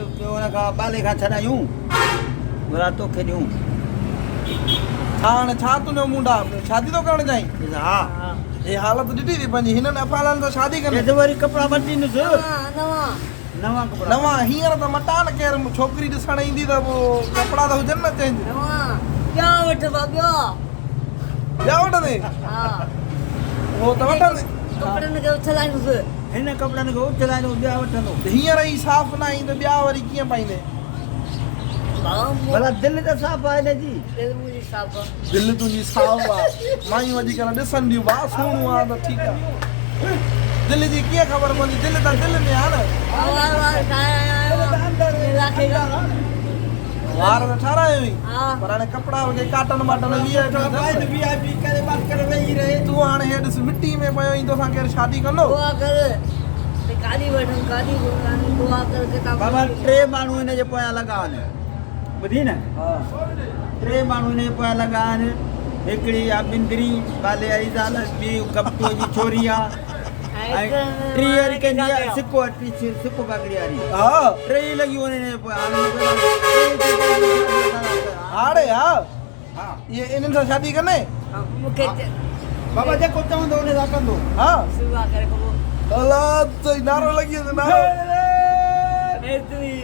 उन खां बाले खां छॾायूं भला तोखे ॾियूं हाणे छा तुंहिंजो मुंडा शादी तो करण चाहीं हा ये हालत ॾिठी थी पंहिंजी हिननि अफ़ालनि सां शादी ये कंदी तो वरी कपिड़ा वठींदुसि नवा नवां कपिड़ा नवां हींअर त मटान केरु छोकिरी ॾिसण ईंदी त पोइ कपिड़ा त हुजनि न चेंज नवा क्या वठबा ॿियो ॿिया वठंदे हा हो त वठंदे कपिड़नि खे उछलाईंदुसि हिन कपिड़नि खे उछलाईंदो ॿिया वठंदो हींअर ई साफ़ न आई त ॿिया वरी कीअं पाईंदे भला दिलि त साफ़ आहे हिनजी दिलि मुंहिंजी साफ़ दिलि तुंहिंजी साफ़ आहे मायूं अॼुकल्ह ॾिसनि थियूं भाउ सुहिणो आहे त ठीकु आहे दिलि जी कीअं ख़बर पवंदी दिलि त दिलि में आहे न वार त ठारायो हुई हा पर हाणे कपिड़ा वगे काटन वाटन वीआईपी करे बात करे वेही रहे तूं हाणे हे ॾिस मिट्टी में पियो आहीं तोसां केरु शादी कंदो दुआ कर काली वठनि काली दुआ कर के बाबा टे माण्हू हिन जे पोयां लॻा आहिनि ॿुधी न टे माण्हू हिन जे पोयां लॻा आहिनि हिकिड़ी आहे बिंदरी बाले वारी ज़ाल ॿी कपटूअ जी छोरी आहे ऐं टी वारी कंहिंजी आहे सिको सिको पकड़ी वारी हा टे लॻियूं आहिनि हिन जे पोयां हाणे हा हा ये इन्हनि सां शादी कंदे मूंखे बाबा जेको चवंदो उन सां कंदो हा दुआ करे को अल्लाह तो नारो लॻी वेंदो नारो एतरी